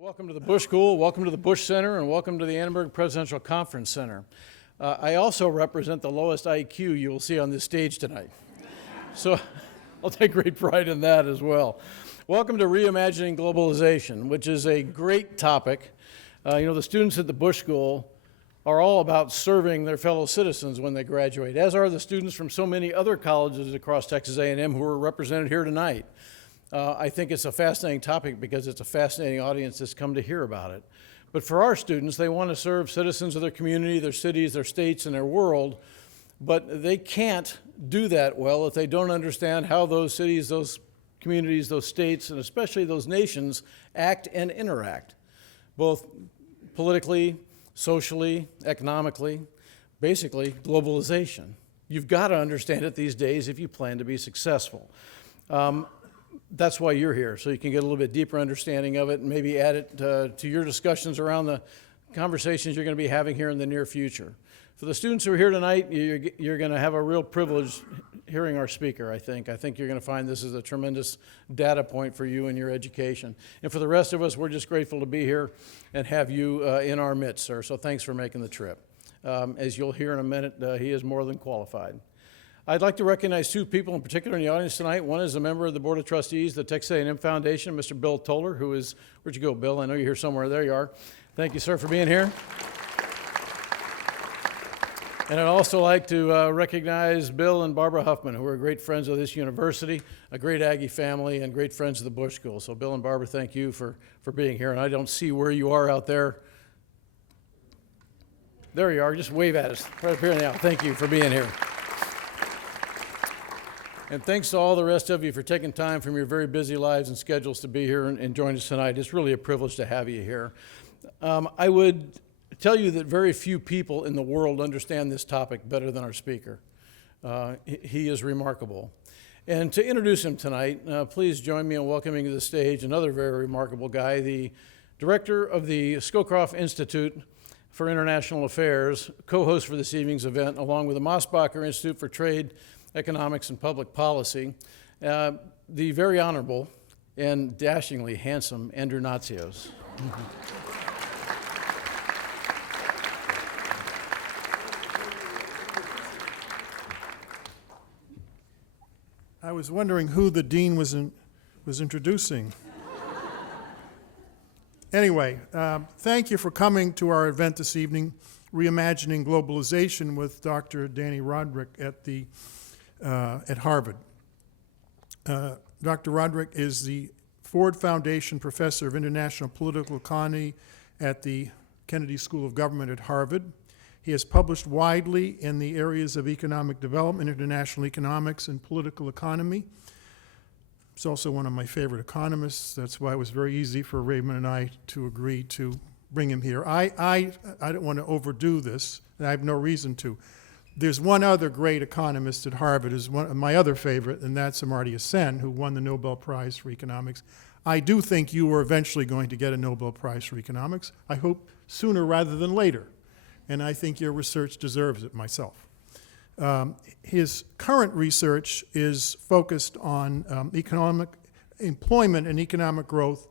Welcome to the Bush School, welcome to the Bush Center, and welcome to the Annenberg Presidential Conference Center. I also represent the lowest IQ you will see on this stage tonight. So I'll take great pride in that as well. Welcome to Reimagining Globalization, which is a great topic. The students at the Bush School are all about serving their fellow citizens when they graduate, as are the students from so many other colleges across Texas A&M who are represented here tonight. I think it's a fascinating topic because it's a fascinating audience that's come to hear about it. But for our students, they want to serve citizens of their community, their cities, their states, and their world, but they can't do that well if they don't understand how those cities, those communities, those states, and especially those nations act and interact, both politically, socially, economically, basically globalization. You've got to understand it these days if you plan to be successful. That's why you're here, so you can get a little bit deeper understanding of it and maybe add it to your discussions around the conversations you're going to be having here in the near future. For the students who are here tonight, you're going to have a real privilege hearing our speaker, I think. I think you're going to find this is a tremendous data point for you and your education. And for the rest of us, we're just grateful to be here and have you in our midst, sir. So thanks for making the trip. As you'll hear in a minute, he is more than qualified. I'd like to recognize two people in particular in the audience tonight. One is a member of the Board of Trustees, the Texas A&M Foundation, Mr. Bill Toller, who is, where'd you go, Bill? I know you're here somewhere. There you are. Thank you, sir, for being here. And I'd also like to recognize Bill and Barbara Huffman, who are great friends of this university, a great Aggie family, and great friends of the Bush School. So Bill and Barbara, thank you for being here. And I don't see where you are out there. There you are. Just wave at us right up here now. Thank you for being here. And thanks to all the rest of you for taking time from your very busy lives and schedules to be here and join us tonight. It's really a privilege to have you here. I would tell you that very few people in the world understand this topic better than our speaker. He is remarkable. And to introduce him tonight, please join me in welcoming to the stage another very remarkable guy, the director of the Scowcroft Institute for International Affairs, co-host for this evening's event, along with the Mosbacher Institute for Trade, Economics, and Public Policy, the very honorable and dashingly handsome Andrew Natsios. I was wondering who the dean was introducing. Anyway, thank you for coming to our event this evening, Reimagining Globalization with Dr. Dani Rodrik at Harvard. Dr. Rodrik is the Ford Foundation Professor of International Political Economy at the Kennedy School of Government at Harvard. He has published widely in the areas of economic development, international economics, and political economy. He's also one of my favorite economists. That's why it was very easy for Raymond and I to agree to bring him here. I don't want to overdo this, and I have no reason to. There's one other great economist at Harvard, is my other favorite, and that's Amartya Sen, who won the Nobel Prize for Economics. I do think you are eventually going to get a Nobel Prize for Economics. I hope sooner rather than later, and I think your research deserves it myself. His current research is focused on economic employment and economic growth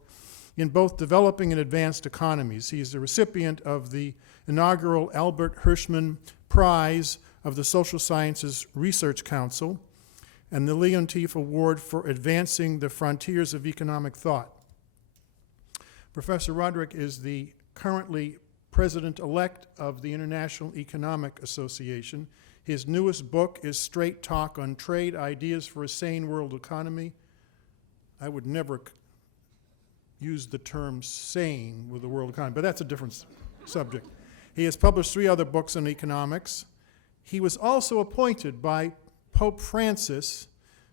in both developing and advanced economies. He is the recipient of the inaugural Albert Hirschman Prize of the Social Sciences Research Council and the Leontief Award for Advancing the Frontiers of Economic Thought. Professor Rodrik is the currently president-elect of the International Economic Association. His newest book is Straight Talk on Trade, Ideas for a Sane World Economy. I would never use the term sane with the world economy, but that's a different subject. He has published 3 other books on economics. He was also appointed by Pope Francis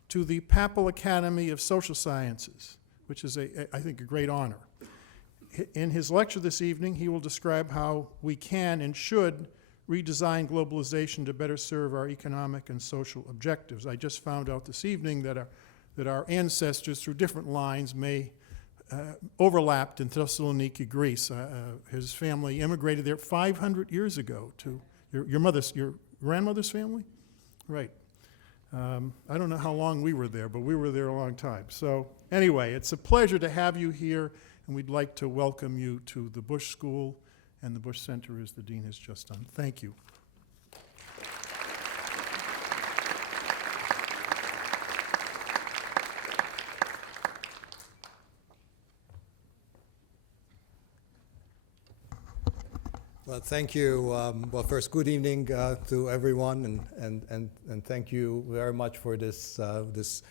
to the Papal Academy of Social Sciences, which is, I think, a great honor. In his lecture this evening, he will describe how we can and should redesign globalization to better serve our economic and social objectives. I just found out this evening that our ancestors through different lines may overlapped in Thessaloniki, Greece. His family immigrated there 500 years ago to your grandmother's family? Right. I don't know how long we were there, but we were there a long time. So anyway, it's a pleasure to have you here, and we'd like to welcome you to the Bush School and the Bush Center, as the Dean has just done. Thank you. Well, thank you. Well, first, good evening to everyone, and thank you very much for this this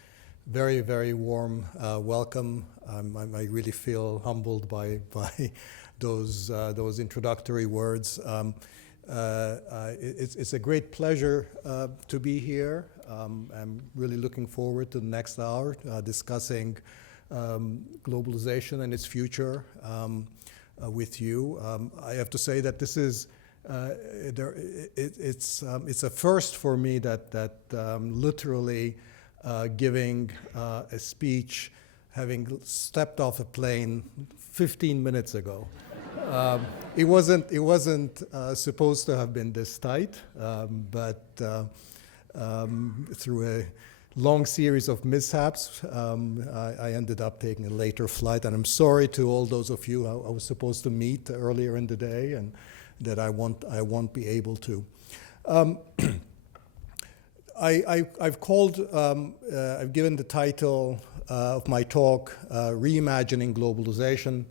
very, very warm welcome. I really feel humbled by those introductory words. It's a great pleasure to be here. I'm really looking forward to the next hour discussing globalization and its future. With you. I have to say that this is it's a first for me that literally giving a speech, having stepped off a plane 15 minutes ago. It wasn't supposed to have been this tight, but through a long series of mishaps, I ended up taking a later flight, and I'm sorry to all those of you I was supposed to meet earlier in the day, and that I won't be able to. I've given the title of my talk Reimagining Globalization,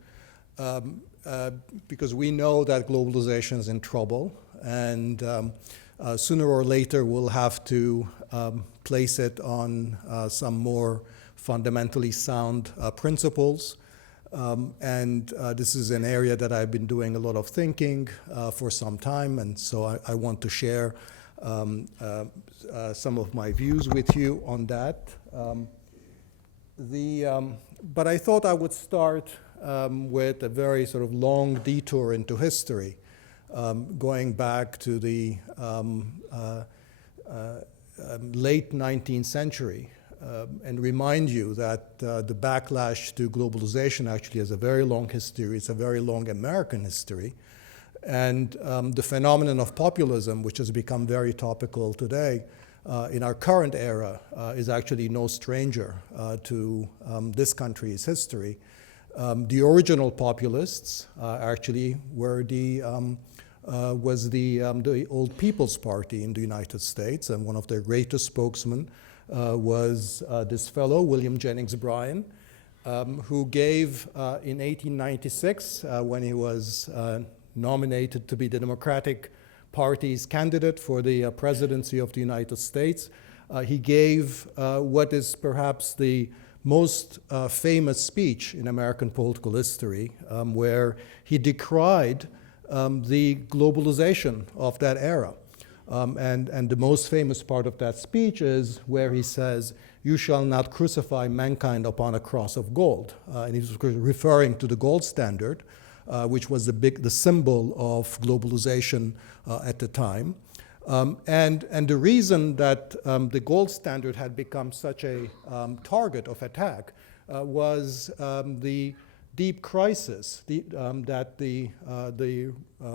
because we know that globalization is in trouble, and sooner or later we'll have to place it on some more fundamentally sound principles. And this is an area that I've been doing a lot of thinking for some time, and so I want to share some of my views with you on that. But I thought I would start with a very sort of long detour into history, going back to the late 19th century, and remind you that the backlash to globalization actually has a very long history. It's a very long American history. And the phenomenon of populism, which has become very topical today in our current era, is actually no stranger to this country's history. The original populists actually were was the Old People's Party in the United States, and one of their greatest spokesmen was this fellow, William Jennings Bryan, who gave in 1896, when he was nominated to be the Democratic Party's candidate for the presidency of the United States, he gave what is perhaps the most famous speech in American political history, where he decried the globalization of that era. And the most famous part of that speech is where he says, "You shall not crucify mankind upon a cross of gold." And he's referring to the gold standard, which was the symbol of globalization at the time. And the reason that the gold standard had become such a target of attack was the deep crisis that the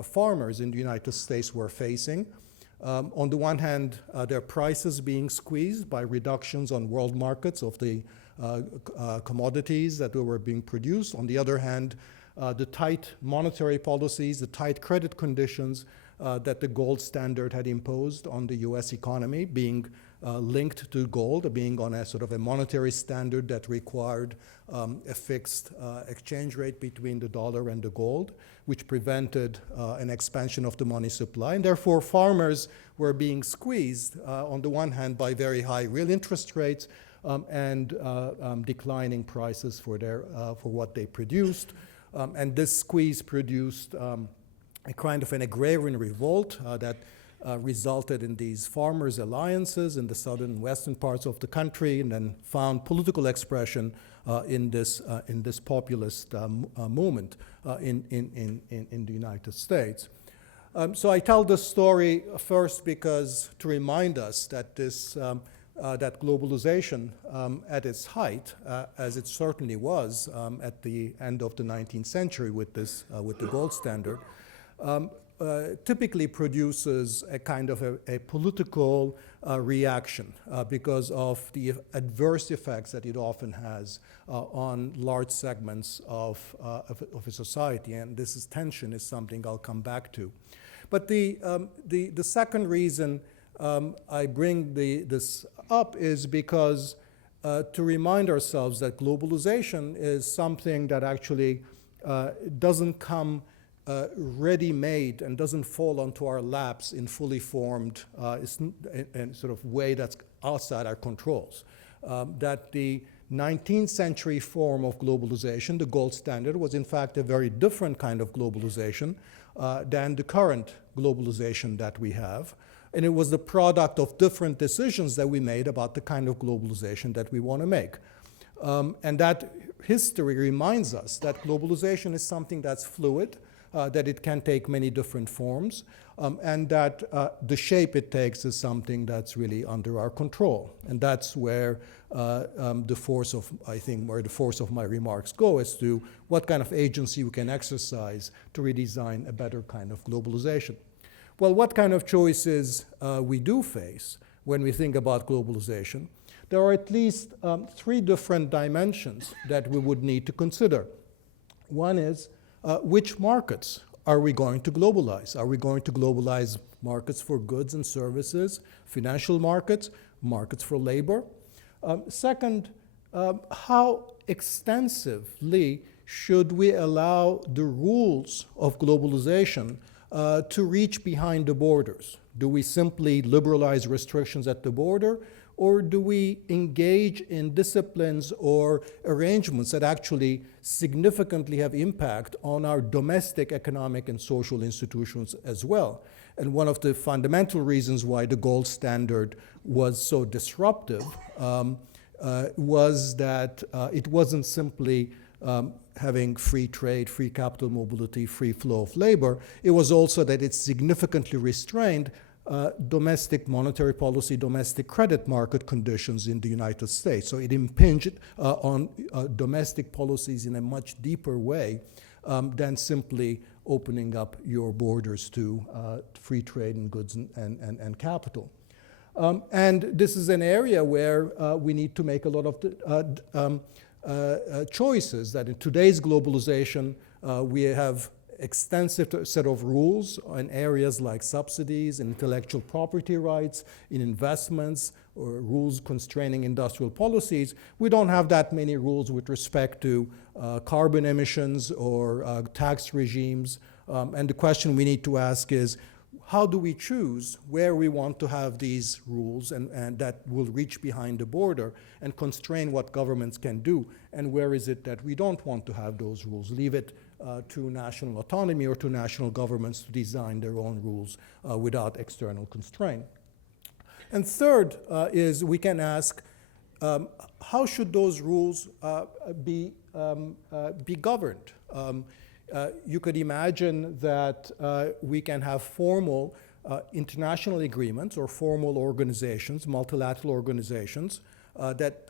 farmers in the United States were facing. On the one hand, their prices being squeezed by reductions on world markets of the commodities that were being produced. On the other hand, the tight monetary policies, the tight credit conditions that the gold standard had imposed on the US economy, being linked to gold, being on a sort of a monetary standard that required a fixed exchange rate between the dollar and the gold, which prevented an expansion of the money supply. And therefore, farmers were being squeezed on the one hand by very high real interest rates and declining prices for what they produced. And this squeeze produced a kind of an agrarian revolt that resulted in these farmers' alliances in the southern and western parts of the country, and then found political expression in this populist movement in the United States. So I tell this story first because to remind us that that globalization at its height, as it certainly was at the end of the 19th century with the gold standard, typically produces a kind of a political reaction because of the adverse effects that it often has on large segments of a society. And this tension is something I'll come back to. But the second reason I bring this up is because to remind ourselves that globalization is something that actually doesn't come ready-made and doesn't fall onto our laps in fully formed in sort of way that's outside our controls. That the 19th century form of globalization, the gold standard, was in fact a very different kind of globalization than the current globalization that we have. And it was the product of different decisions that we made about the kind of globalization that we want to make. And that history reminds us that globalization is something that's fluid, that it can take many different forms, and that the shape it takes is something that's really under our control. And that's where the force of, I think, where the force of my remarks go as to what kind of agency we can exercise to redesign a better kind of globalization. Well, what kind of choices we do face when we think about globalization? There are at least three different dimensions that we would need to consider. One is, which markets are we going to globalize? Are we going to globalize markets for goods and services, financial markets, markets for labor? Second, how extensively should we allow the rules of globalization to reach behind the borders? Do we simply liberalize restrictions at the border, or do we engage in disciplines or arrangements that actually significantly have impact on our domestic economic and social institutions as well? And one of the fundamental reasons why the gold standard was so disruptive was that it wasn't simply having free trade, free capital mobility, free flow of labor. It was also that it significantly restrained domestic monetary policy, domestic credit market conditions in the United States. So it impinged on domestic policies in a much deeper way than simply opening up your borders to free trade in goods and capital. And this is an area where we need to make a lot of choices. That in today's globalization, we have extensive set of rules in areas like subsidies, and intellectual property rights, in investments, or rules constraining industrial policies. We don't have that many rules with respect to carbon emissions or tax regimes. And the question we need to ask is, how do we choose where we want to have these rules and that will reach behind the border and constrain what governments can do? And where is it that we don't want to have those rules? Leave it to national autonomy or to national governments to design their own rules without external constraint. And third is we can ask, how should those rules be governed? You could imagine that we can have formal international agreements or formal organizations, multilateral organizations, that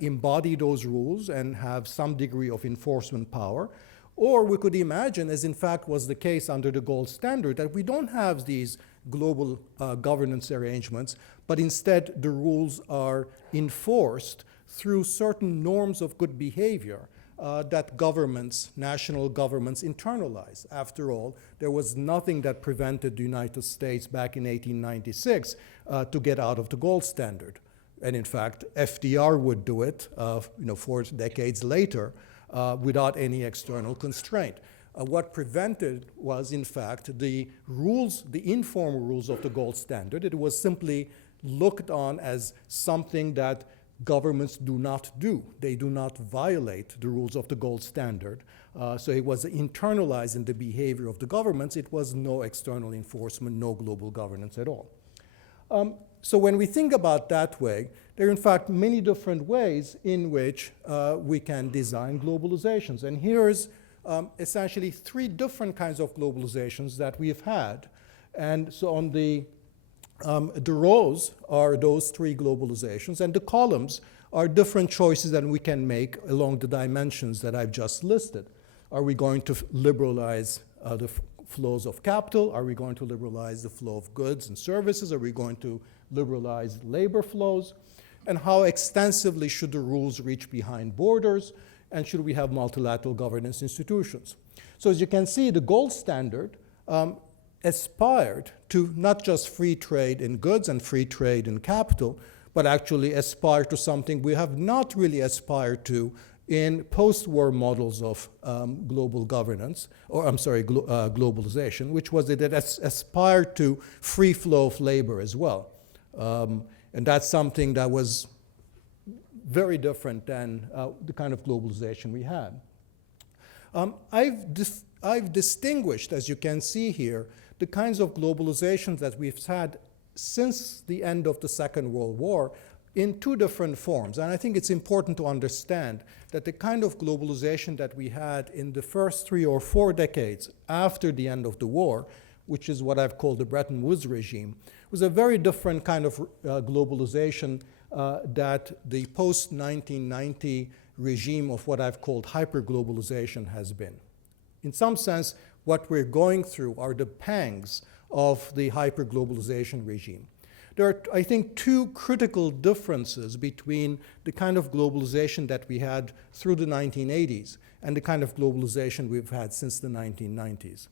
embody those rules and have some degree of enforcement power. Or we could imagine, as in fact was the case under the gold standard, that we don't have these global governance arrangements, but instead the rules are enforced through certain norms of good behavior that governments, national governments, internalize. After all, there was nothing that prevented the United States back in 1896 to get out of the gold standard. And in fact, FDR would do it 4 decades later without any external constraint. What prevented was, in fact, the rules, the informal rules of the gold standard. It was simply looked on as something that governments do not do. They do not violate the rules of the gold standard. So it was internalized in the behavior of the governments. It was no external enforcement, no global governance at all. So when we think about that way, there are in fact many different ways in which we can design globalizations. And here's essentially 3 different kinds of globalizations that we've had. And so on the rows are those 3 globalizations, and the columns are different choices that we can make along the dimensions that I've just listed. Are we going to liberalize the flows of capital? Are we going to liberalize the flow of goods and services? Are we going to liberalize labor flows? And how extensively should the rules reach behind borders? And should we have multilateral governance institutions? So as you can see, the gold standard aspired to not just free trade in goods and free trade in capital, but actually aspired to something we have not really aspired to in post-war models of global governance, or globalization, which was that it aspired to free flow of labor as well. And that's something that was very different than the kind of globalization we had. I've distinguished, as you can see here, the kinds of globalizations that we've had since the end of the Second World War in two different forms. And I think it's important to understand that the kind of globalization that we had in the first 3 or 4 decades after the end of the war, which is what I've called the Bretton Woods regime, was a very different kind of globalization that the post-1990 regime of what I've called hyperglobalization has been. In some sense, what we're going through are the pangs of the hyperglobalization regime. There are, I think, two critical differences between the kind of globalization that we had through the 1980s and the kind of globalization we've had since the 1990s.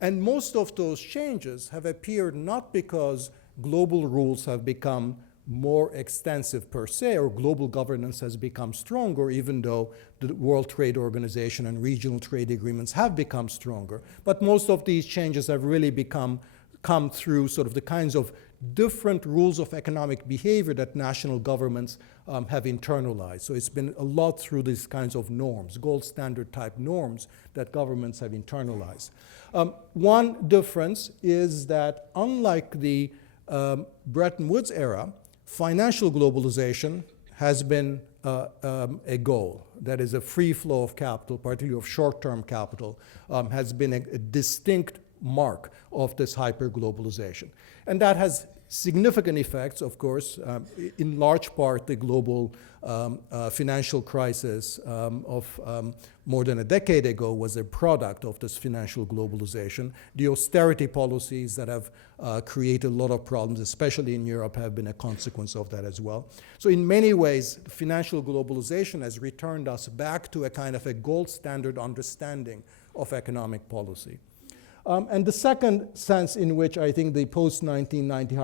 And most of those changes have appeared not because global rules have become more extensive per se, or global governance has become stronger, even though the World Trade Organization and regional trade agreements have become stronger. But most of these changes have really come through sort of the kinds of different rules of economic behavior that national governments have internalized. So it's been a lot through these kinds of norms, gold standard type norms that governments have internalized. One difference is that unlike the Bretton Woods era, financial globalization has been a goal. That is, a free flow of capital, particularly of short-term capital, has been a distinct mark of this hyper-globalization. And that has significant effects, of course. In large part, the global financial crisis of more than a decade ago was a product of this financial globalization. The austerity policies that have created a lot of problems, especially in Europe, have been a consequence of that as well. So in many ways, financial globalization has returned us back to a kind of a gold standard understanding of economic policy. And the second sense in which I think the post-1990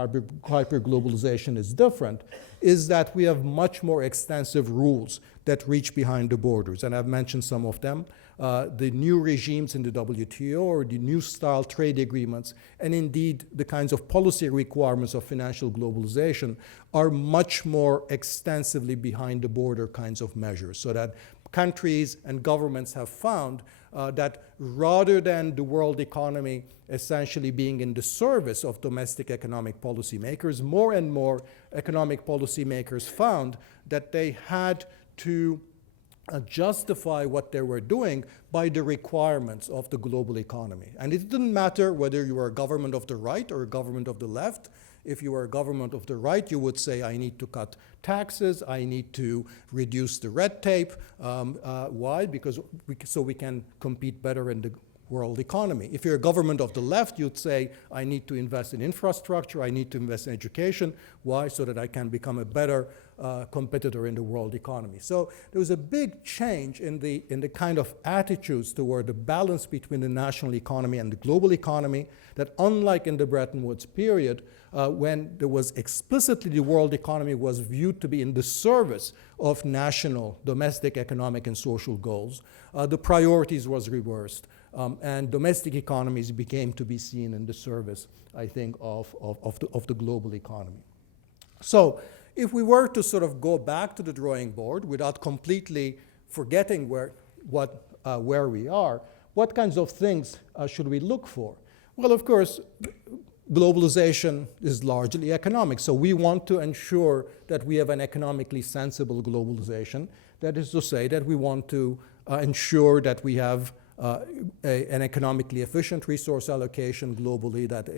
hyper-globalization is different is that we have much more extensive rules that reach behind the borders. And I've mentioned some of them. The new regimes in the WTO, or the new style trade agreements, and indeed the kinds of policy requirements of financial globalization are much more extensively behind the border kinds of measures, so that countries and governments have found that rather than the world economy essentially being in the service of domestic economic policymakers, more and more economic policymakers found that they had to justify what they were doing by the requirements of the global economy. And it didn't matter whether you were a government of the right or a government of the left. If you were a government of the right, you would say, I need to cut taxes, I need to reduce the red tape. Why? Because so we can compete better in the world economy. If you're a government of the left, you'd say, I need to invest in infrastructure, I need to invest in education. Why? So that I can become a better competitor in the world economy. So there was a big change in the kind of attitudes toward the balance between the national economy and the global economy, that unlike in the Bretton Woods period, when there was explicitly the world economy was viewed to be in the service of national, domestic economic and social goals, the priorities was reversed. And domestic economies became to be seen in the service, I think, of the global economy. So if we were to sort of go back to the drawing board without completely forgetting where we are, what kinds of things should we look for? Well, of course, globalization is largely economic. So we want to ensure that we have an economically sensible globalization. That is to say that we want to ensure that we have an economically efficient resource allocation globally, that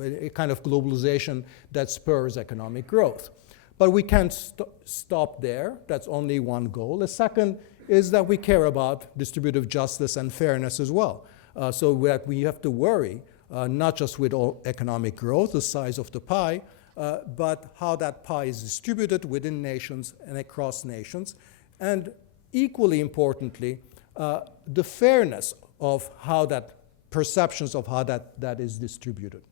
a kind of globalization that spurs economic growth. But we can't stop there. That's only one goal. The second is that we care about distributive justice and fairness as well. So we have to worry not just with all economic growth, the size of the pie, but how that pie is distributed within nations and across nations. And equally importantly, the fairness of how that, perceptions of how that is distributed.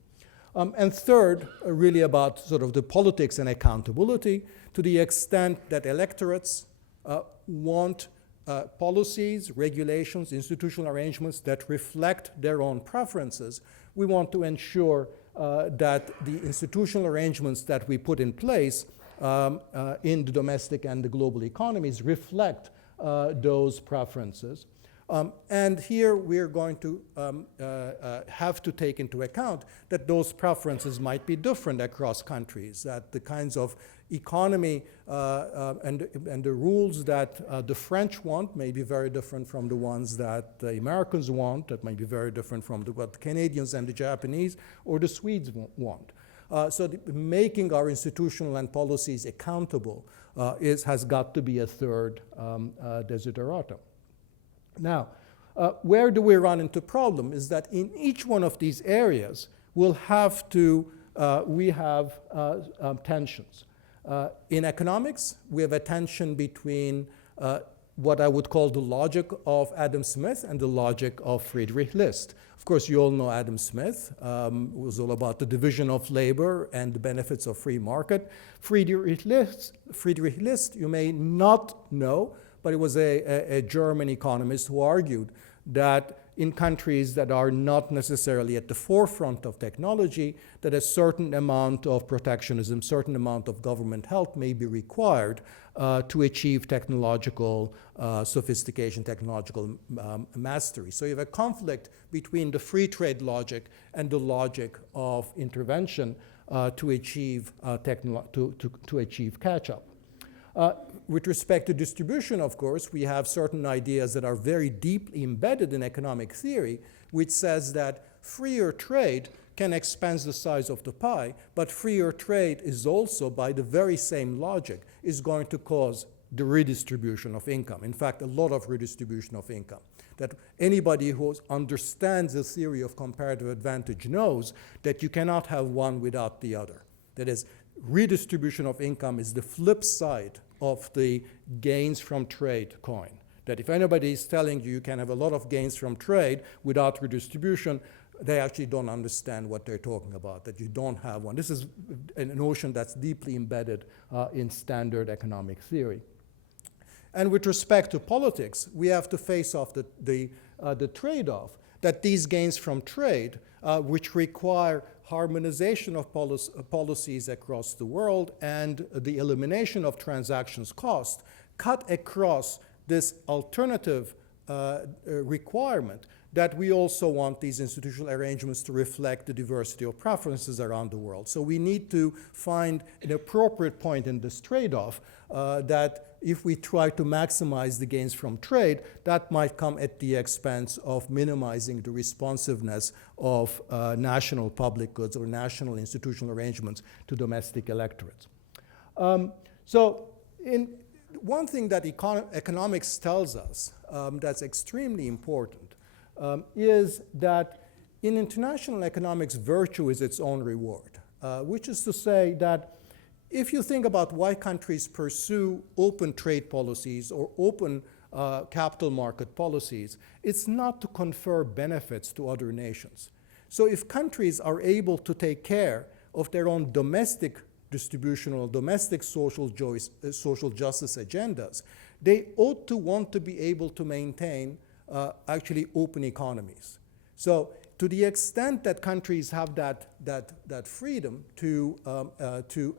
And third, really about sort of the politics and accountability, to the extent that electorates want policies, regulations, institutional arrangements that reflect their own preferences. We want to ensure that the institutional arrangements that we put in place in the domestic and the global economies reflect those preferences. And here we're going to have to take into account that those preferences might be different across countries, that the kinds of economy and the rules that the French want may be very different from the ones that the Americans want, that might be very different from what the Canadians and the Japanese or the Swedes want. So making our institutional and policies accountable has got to be a third desideratum. Now, where do we run into problem is that in each one of these areas, we have tensions. In economics, we have a tension between what I would call the logic of Adam Smith and the logic of Friedrich List. Of course, you all know Adam Smith. It was all about the division of labor and the benefits of free market. Friedrich List, you may not know, but it was a German economist who argued that in countries that are not necessarily at the forefront of technology, that a certain amount of protectionism, certain amount of government help may be required to achieve technological sophistication, technological mastery. So you have a conflict between the free trade logic and the logic of intervention to achieve catch-up. With respect to distribution, of course, we have certain ideas that are very deeply embedded in economic theory, which says that freer trade can expand the size of the pie, but freer trade is also, by the very same logic, is going to cause the redistribution of income. In fact, a lot of redistribution of income. That anybody who understands the theory of comparative advantage knows that you cannot have one without the other. That is, redistribution of income is the flip side of the gains from trade coin. That if anybody is telling you you can have a lot of gains from trade without redistribution, they actually don't understand what they're talking about, that you don't have one. This is a notion that's deeply embedded in standard economic theory. And with respect to politics, we have to face off the trade-off that these gains from trade, which require harmonization of policies across the world and the elimination of transactions cost, cut across this alternative requirement that we also want these institutional arrangements to reflect the diversity of preferences around the world. So we need to find an appropriate point in this trade-off that if we try to maximize the gains from trade, that might come at the expense of minimizing the responsiveness of national public goods or national institutional arrangements to domestic electorates. So one thing that economics tells us that's extremely important is that in international economics, virtue is its own reward, which is to say that if you think about why countries pursue open trade policies or open capital market policies, it's not to confer benefits to other nations. So if countries are able to take care of their own domestic distributional, domestic social justice agendas, they ought to want to be able to maintain actually open economies. So to the extent that countries have that freedom to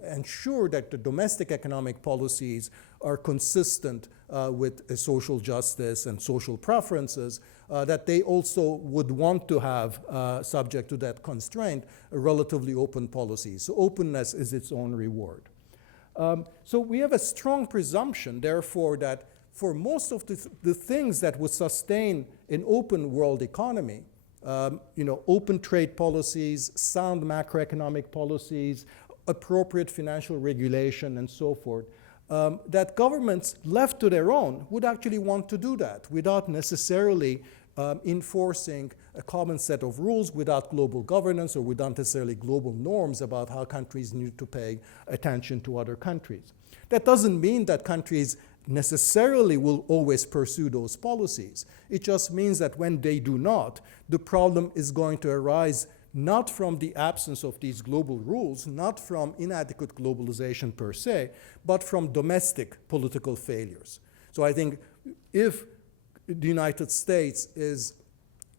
ensure that the domestic economic policies are consistent with social justice and social preferences, that they also would want to have, subject to that constraint, a relatively open policy. So openness is its own reward. So we have a strong presumption, therefore, that for most of the things that would sustain an open world economy, open trade policies, sound macroeconomic policies, appropriate financial regulation, and so forth, that governments left to their own would actually want to do that without necessarily enforcing a common set of rules without global governance or without necessarily global norms about how countries need to pay attention to other countries. That doesn't mean that countries necessarily will always pursue those policies. It just means that when they do not, the problem is going to arise not from the absence of these global rules, not from inadequate globalization per se, but from domestic political failures. So I think if the United States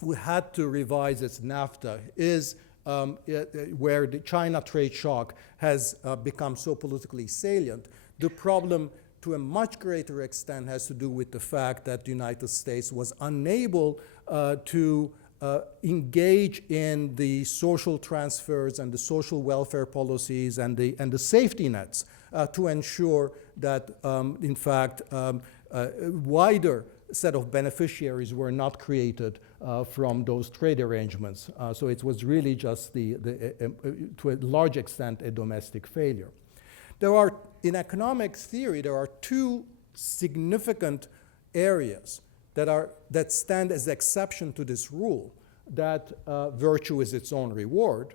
who had to revise its NAFTA, where the China trade shock has become so politically salient, the problem to a much greater extent has to do with the fact that the United States was unable to engage in the social transfers and the social welfare policies and the safety nets to ensure that, in fact, a wider set of beneficiaries were not created from those trade arrangements. So it was really just to a large extent, a domestic failure. In economic theory, there are two significant areas that stand as exception to this rule, that virtue is its own reward.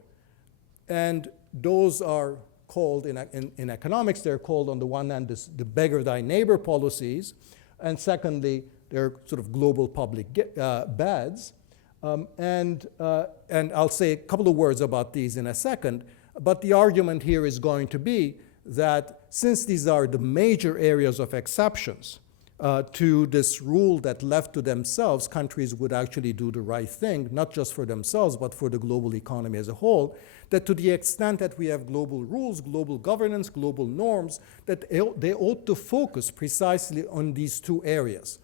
And those are called, in economics, they're called on the one hand the beggar thy neighbor policies, and secondly, they're sort of global public bads. And I'll say a couple of words about these in a second, but the argument here is going to be that since these are the major areas of exceptions to this rule that left to themselves, countries would actually do the right thing, not just for themselves, but for the global economy as a whole, that to the extent that we have global rules, global governance, global norms, that they ought to focus precisely on these two areas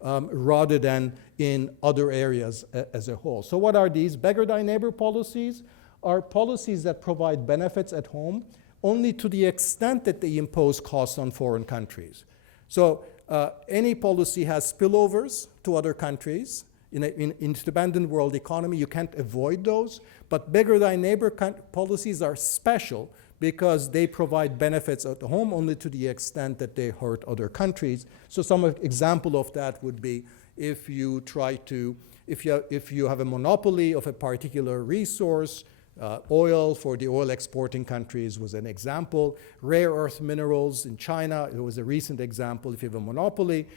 rather than in other areas as a whole. So what are these? Beggar thy neighbor policies are policies that provide benefits at home only to the extent that they impose costs on foreign countries. So any policy has spillovers to other countries. In an interdependent world economy, you can't avoid those, but beggar thy neighbor policies are special because they provide benefits at home only to the extent that they hurt other countries. So some example of that would be if you have a monopoly of a particular resource. Oil for the oil exporting countries was an example. Rare earth minerals in China, it was a recent example. If you have a monopoly,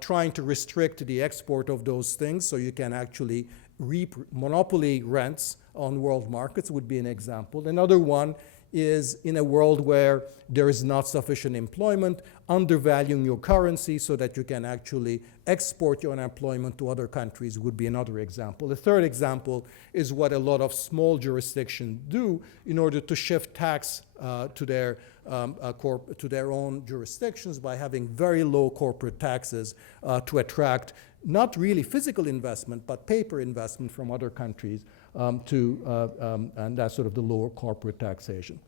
trying to restrict the export of those things so you can actually reap monopoly rents on world markets would be an example. Another one is in a world where there is not sufficient employment, undervaluing your currency so that you can actually export your unemployment to other countries would be another example. The third example is what a lot of small jurisdictions do in order to shift tax to their own jurisdictions by having very low corporate taxes to attract not really physical investment, but paper investment from other countries and that's sort of the lower corporate taxation.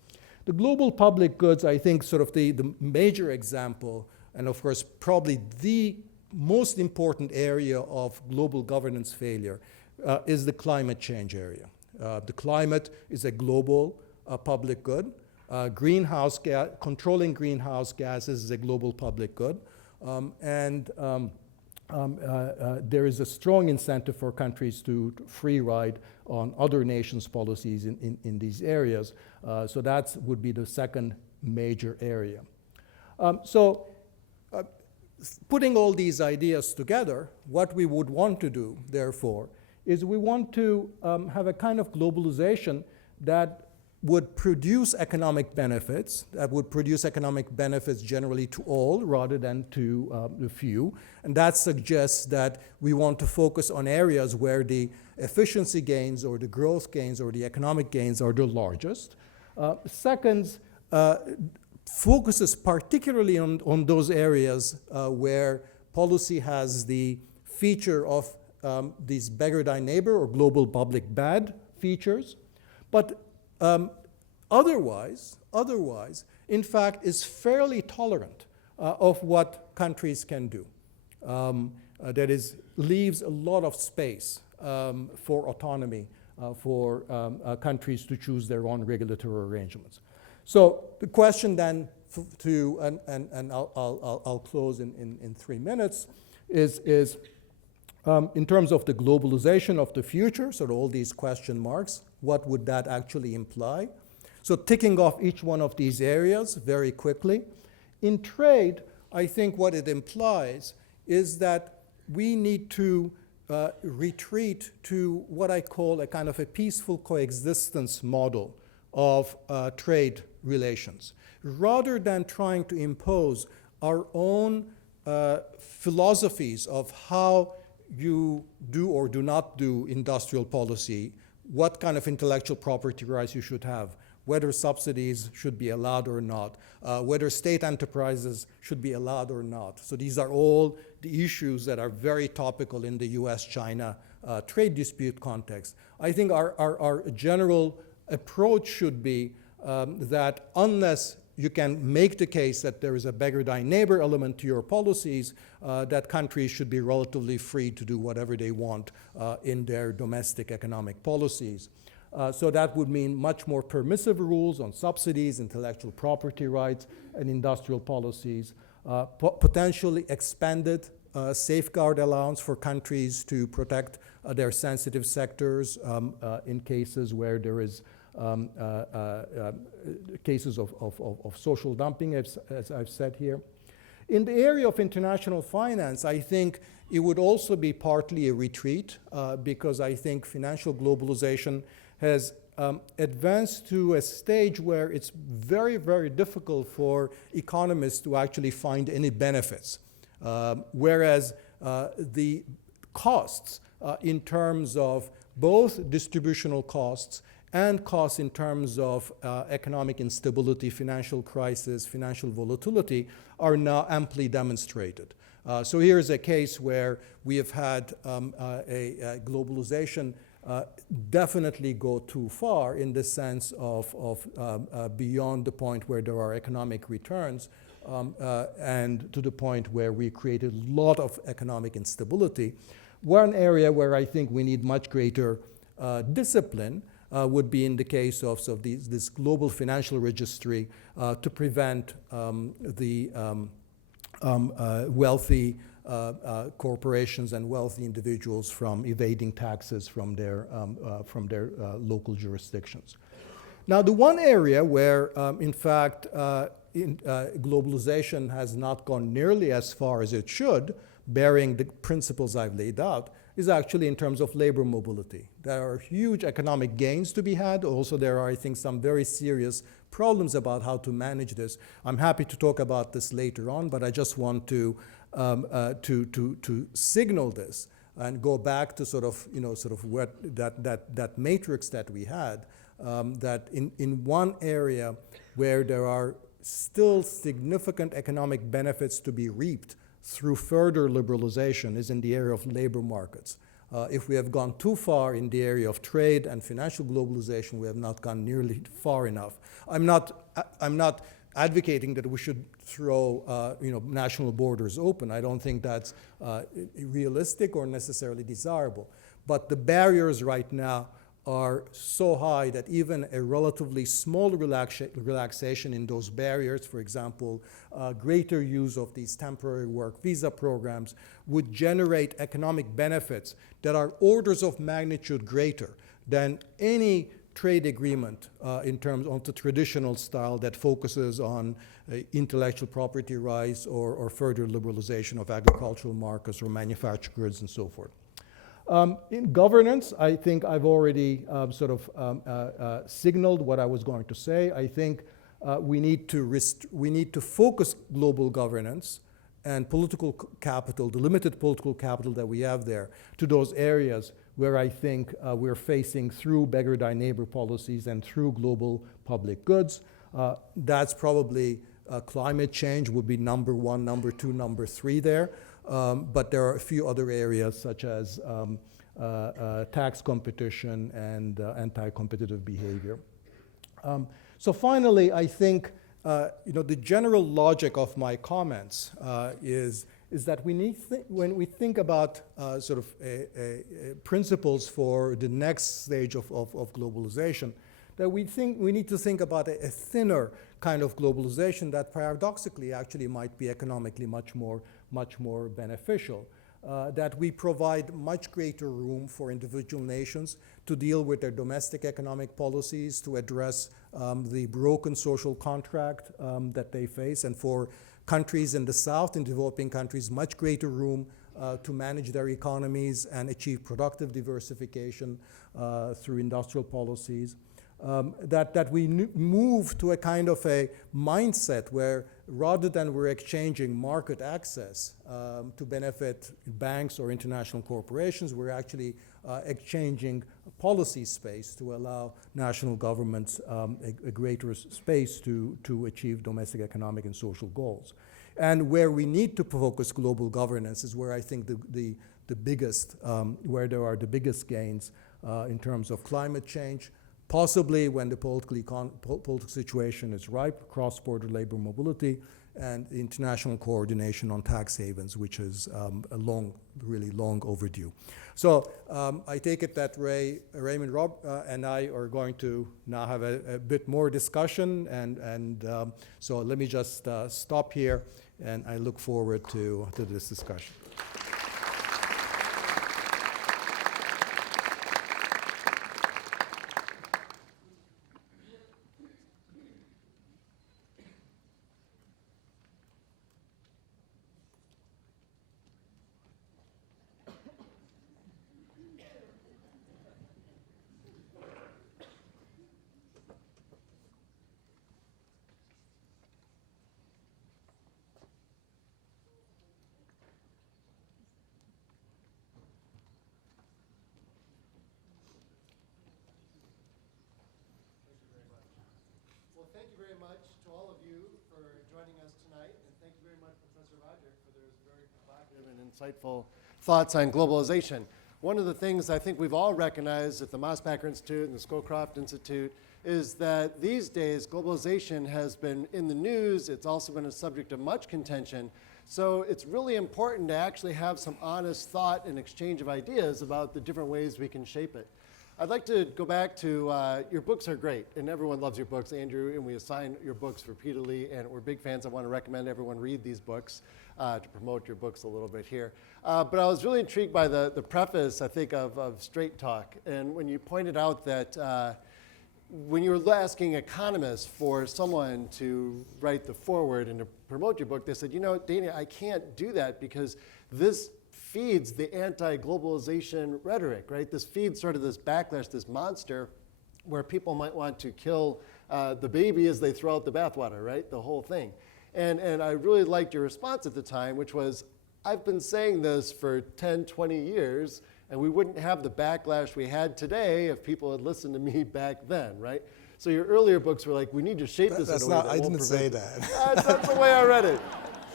The global public goods, I think, sort of the major example, and of course, probably the most important area of global governance failure is the climate change area. The climate is a global public good. Controlling greenhouse gases is a global public good. There is a strong incentive for countries to free ride on other nations' policies in these areas. So that would be the second major area. Putting all these ideas together, what we would want to do, therefore, is we want to have a kind of globalization that would produce economic benefits, generally to all rather than to the few. And that suggests that we want to focus on areas where the efficiency gains or the growth gains or the economic gains are the largest. Second, focuses particularly on those areas where policy has the feature of these beggar thy neighbor or global public bad features. But otherwise, in fact, is fairly tolerant of what countries can do. That is, leaves a lot of space for autonomy for countries to choose their own regulatory arrangements. So the question then, and I'll close in 3 minutes, is In terms of the globalization of the future, so all these question marks, what would that actually imply? So ticking off each one of these areas very quickly. In trade, I think what it implies is that we need to retreat to what I call a kind of a peaceful coexistence model of trade relations, rather than trying to impose our own philosophies of how you do or do not do industrial policy, what kind of intellectual property rights you should have, whether subsidies should be allowed or not, whether state enterprises should be allowed or not. So these are all the issues that are very topical in the US-China trade dispute context. I think our general approach should be that unless you can make the case that there is a beggar thy neighbor element to your policies, that countries should be relatively free to do whatever they want in their domestic economic policies. So that would mean much more permissive rules on subsidies, intellectual property rights, and industrial policies, potentially expanded safeguard allowance for countries to protect their sensitive sectors in cases where there is cases of social dumping, as I've said here. In the area of international finance, I think it would also be partly a retreat because I think financial globalization has advanced to a stage where it's very, very difficult for economists to actually find any benefits. Whereas the costs in terms of both distributional costs and costs in terms of economic instability, financial crisis, financial volatility are now amply demonstrated. So here's a case where we have had a globalization definitely go too far in the sense of beyond the point where there are economic returns and to the point where we created a lot of economic instability. One area where I think we need much greater discipline would be in the case of this global financial registry to prevent the wealthy corporations and wealthy individuals from evading taxes from their local jurisdictions. Now, the one area where, in fact, globalization has not gone nearly as far as it should, bearing the principles I've laid out, is actually in terms of labor mobility. There are huge economic gains to be had. Also, there are, I think, some very serious problems about how to manage this. I'm happy to talk about this later on, but I just want to signal this and go back to sort of what that matrix that we had, that in one area where there are still significant economic benefits to be reaped through further liberalization is in the area of labor markets. If we have gone too far in the area of trade and financial globalization, we have not gone nearly far enough. I'm not advocating that we should throw national borders open. I don't think that's realistic or necessarily desirable. But the barriers right now are so high that even a relatively small relaxation in those barriers, for example, greater use of these temporary work visa programs, would generate economic benefits that are orders of magnitude greater than any trade agreement in terms of the traditional style that focuses on intellectual property rights or further liberalization of agricultural markets or manufactured goods and so forth. In governance, I think I've already signaled what I was going to say. I think we need to focus global governance and political capital, the limited political capital that we have there, to those areas where I think we're facing through beggar thy neighbor policies and through global public goods. That's probably climate change would be number one, number two, number three there. But there are a few other areas such as tax competition and anti-competitive behavior. So finally, I think the general logic of my comments is that when we think about principles for the next stage of globalization, that we need to think about a thinner kind of globalization that paradoxically actually might be economically much more beneficial. that we provide much greater room for individual nations to deal with their domestic economic policies, to address the broken social contract that they face, and for countries in the South, in developing countries, much greater room to manage their economies and achieve productive diversification through industrial policies. That we move to a kind of a mindset where rather than we're exchanging market access to benefit banks or international corporations, we're actually exchanging policy space to allow national governments a greater space to achieve domestic economic and social goals. And where we need to focus global governance is where I think the biggest, where there are the biggest gains in terms of climate change, possibly when the political situation is ripe, cross-border labor mobility, and international coordination on tax havens, which is really long overdue. So I take it that Raymond, Rob, and I are going to now have a bit more discussion, and so let me just stop here, and I look forward to this discussion. Thank you very much to all of you for joining us tonight, and thank you very much, Professor Rodrik, for those very provocative and insightful thoughts on globalization. One of the things I think we've all recognized at the Mosbacher Institute and the Scowcroft Institute is that these days globalization has been in the news. It's also been a subject of much contention. So it's really important to actually have some honest thought and exchange of ideas about the different ways we can shape it. I'd like to go back to, your books are great, and everyone loves your books, Andrew, and we assign your books repeatedly, and we're big fans. I want to recommend everyone read these books to promote your books a little bit here. But I was really intrigued by the preface, I think, of Straight Talk, and when you pointed out that when you were asking economists for someone to write the foreword and to promote your book, they said, you know, Dani, I can't do that because this feeds the anti-globalization rhetoric, right? This feeds sort of this backlash, this monster, where people might want to kill the baby as they throw out the bathwater, right? The whole thing. And I really liked your response at the time, which was, I've been saying this for 10, 20 years, and we wouldn't have the backlash we had today if people had listened to me back then, right? So your earlier books were like, we need to shape this in a way that I won't didn't say prevent that. That's the way I read it.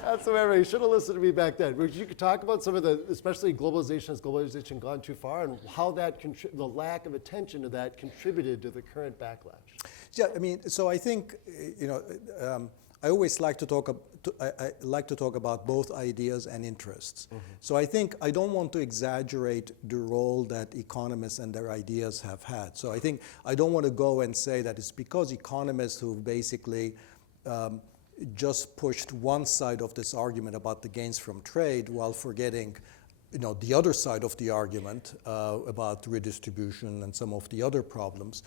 That's the way I read it. You should have listened to me back then. You could talk about some of the, especially globalization, has globalization gone too far, and how that, the lack of attention to that contributed to the current backlash. Yeah, I mean, so I think, you know, I always like to talk, I like to talk about both ideas and interests. Mm-hmm. So I think I don't want to exaggerate the role that economists and their ideas have had. So I think I don't want to go and say that it's because economists who basically just pushed one side of this argument about the gains from trade while forgetting, you know, the other side of the argument about redistribution and some of the other problems.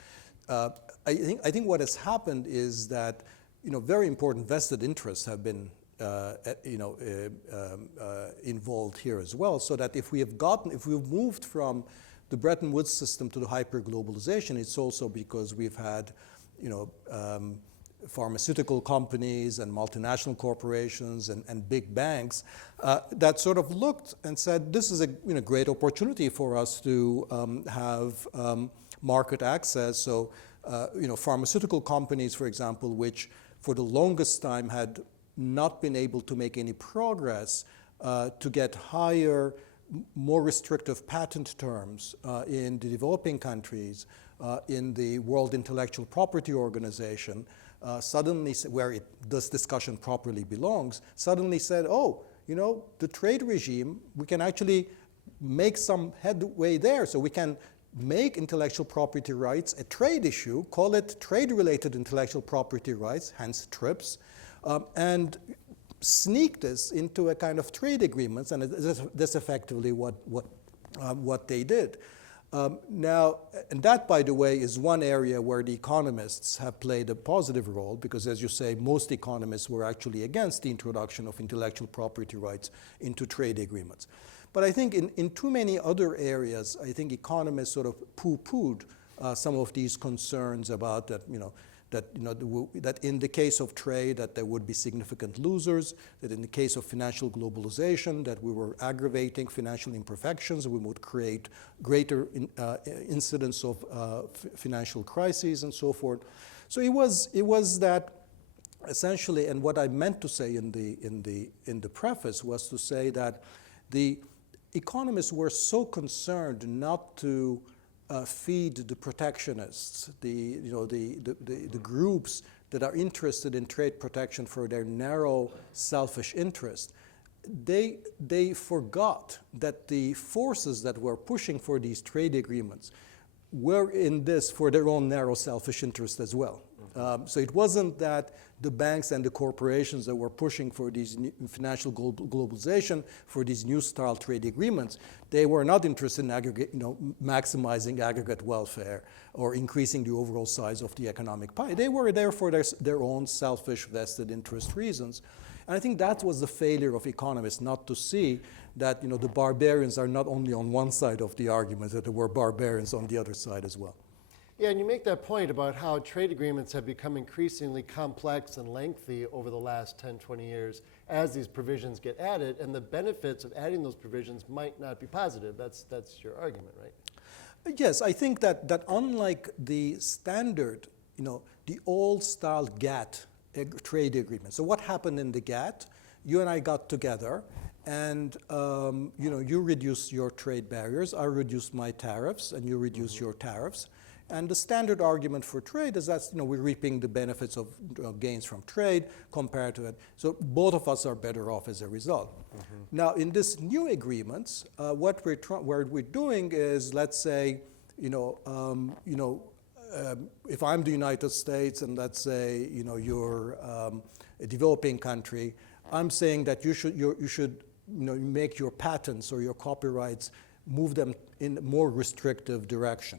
I think what has happened is that, you know, very important vested interests have been, involved here as well. So that if we've moved from the Bretton Woods system to the hyperglobalization, it's also because we've had, you know, pharmaceutical companies and multinational corporations and big banks that sort of looked and said, this is a great opportunity for us to have market access. So, pharmaceutical companies, for example, which for the longest time had not been able to make any progress to get higher, more restrictive patent terms in the developing countries, in the World Intellectual Property Organization, suddenly, where this discussion properly belongs, suddenly said, oh, you know, the trade regime, we can actually make some headway there. So we can make intellectual property rights a trade issue, call it trade-related intellectual property rights, hence TRIPS, and sneak this into a kind of trade agreements, and that's effectively what they did. Now, and that, by the way, is one area where the economists have played a positive role, because, as you say, most economists were actually against the introduction of intellectual property rights into trade agreements. But I think in too many other areas, I think economists sort of poo-pooed some of these concerns about that, that in the case of trade, that there would be significant losers, that in the case of financial globalization, that we were aggravating financial imperfections, we would create greater incidence of financial crises and so forth. So it was that essentially, and what I meant to say in the preface was to say that the economists were so concerned not to feed the protectionists, the groups that are interested in trade protection for their narrow, selfish interest. They forgot that the forces that were pushing for these trade agreements were in this for their own narrow, selfish interest as well. So it wasn't that the banks and the corporations that were pushing for these financial globalization, for these new style trade agreements, they were not interested in maximizing aggregate welfare or increasing the overall size of the economic pie. They were there for their own selfish vested interest reasons. And I think that was the failure of economists, not to see that the barbarians are not only on one side of the argument, that there were barbarians on the other side as well. Yeah, and you make that point about how trade agreements have become increasingly complex and lengthy over the last 10, 20 years as these provisions get added, and the benefits of adding those provisions might not be positive. That's your argument, right? Yes, I think that unlike the standard, the old style GATT trade agreement. So what happened in the GATT? You and I got together, and you reduced your trade barriers, I reduced my tariffs, and you reduced your tariffs. And the standard argument for trade is that we're reaping the benefits of gains from trade compared to it. So both of us are better off as a result. Now, in this new agreements, what we're doing is, let's say, if I'm the United States and let's say you're a developing country, I'm saying that you should make your patents or your copyrights, move them in a more restrictive direction.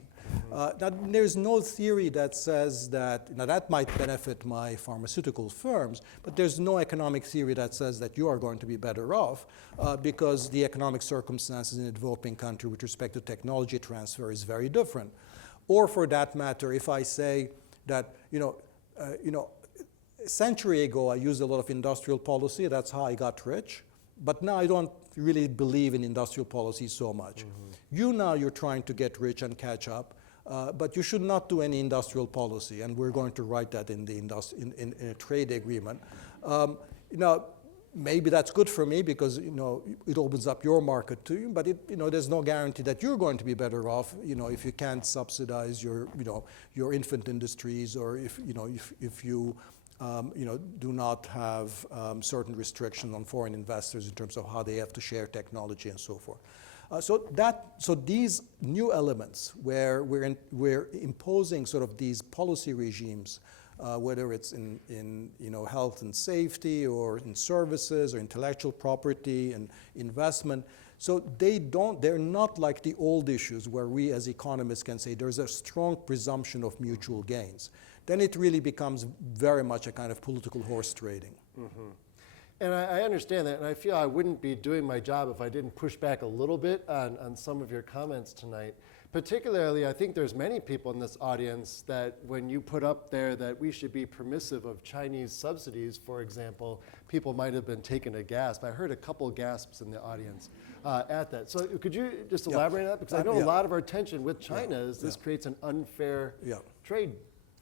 Now, there's no theory that says that, that might benefit my pharmaceutical firms, but there's no economic theory that says that you are going to be better off because the economic circumstances in a developing country with respect to technology transfer is very different. Or for that matter, if I say that, a century ago I used a lot of industrial policy, that's how I got rich, but now I don't really believe in industrial policy so much. You're trying to get rich and catch up, but you should not do any industrial policy, and we're going to write that in a trade agreement. Maybe that's good for me because it opens up your market to you, but there's no guarantee that you're going to be better off if you can't subsidize your infant industries, or if you do not have certain restrictions on foreign investors in terms of how they have to share technology and so forth. So these new elements where we're imposing sort of these policy regimes, whether it's in health and safety or in services or intellectual property and investment, so they're not like the old issues where we as economists can say there's a strong presumption of mutual gains. Then it really becomes very much a kind of political horse trading. And I understand that, and I feel I wouldn't be doing my job if I didn't push back a little bit on some of your comments tonight. Particularly, I think there's many people in this audience that when you put up there that we should be permissive of Chinese subsidies, for example, people might have been taking a gasp. I heard a couple gasps in the audience at that. So could you just elaborate on that? Because I know a lot of our tension with China is this creates an unfair trade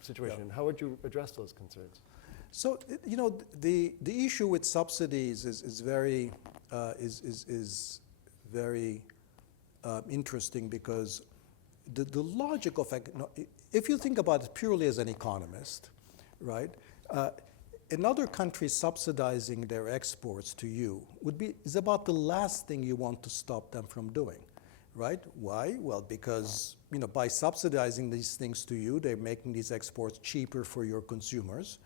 situation. How would you address those concerns? So the issue with subsidies is very interesting because the logic of if you think about it purely as an economist, right? Another country subsidizing their exports to you is about the last thing you want to stop them from doing, right? Why? Well, because by subsidizing these things to you, they're making these exports cheaper for your consumers.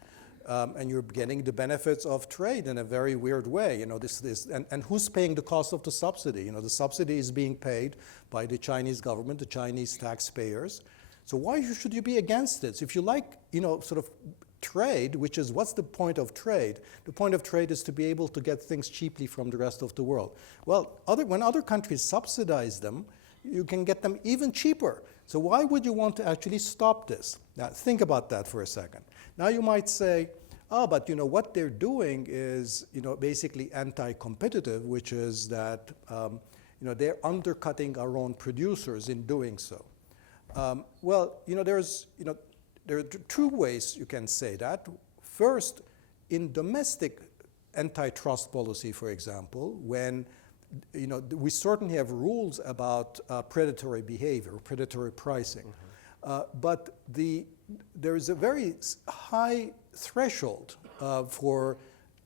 and you're getting the benefits of trade in a very weird way. And who's paying the cost of the subsidy? The subsidy is being paid by the Chinese government, the Chinese taxpayers. So why should you be against it? So if you like, sort of trade, which is what's the point of trade? The point of trade is to be able to get things cheaply from the rest of the world. Well, when other countries subsidize them, you can get them even cheaper. So why would you want to actually stop this? Now, think about that for a second. Now you might say, oh, but what they're doing is basically anti-competitive, which is that they're undercutting our own producers in doing so. Well, there are two ways you can say that. First, in domestic antitrust policy, for example, when we certainly have rules about predatory behavior, predatory pricing, but there is a very high threshold for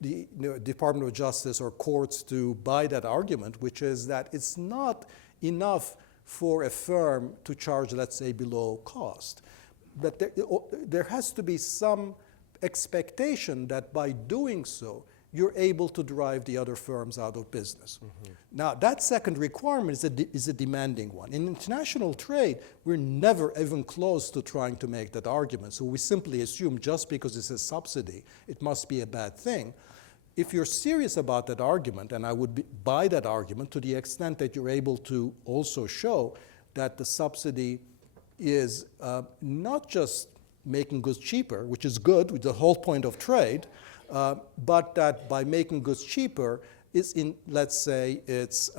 the Department of Justice or courts to buy that argument, which is that it's not enough for a firm to charge, let's say, below cost. But there has to be some expectation that by doing so, you're able to drive the other firms out of business. Now, that second requirement is a demanding one. In international trade, we're never even close to trying to make that argument. So we simply assume just because it's a subsidy, it must be a bad thing. If you're serious about that argument, and I would buy that argument to the extent that you're able to also show that the subsidy is not just making goods cheaper, which is good, with the whole point of trade, but that by making goods cheaper is let's say it's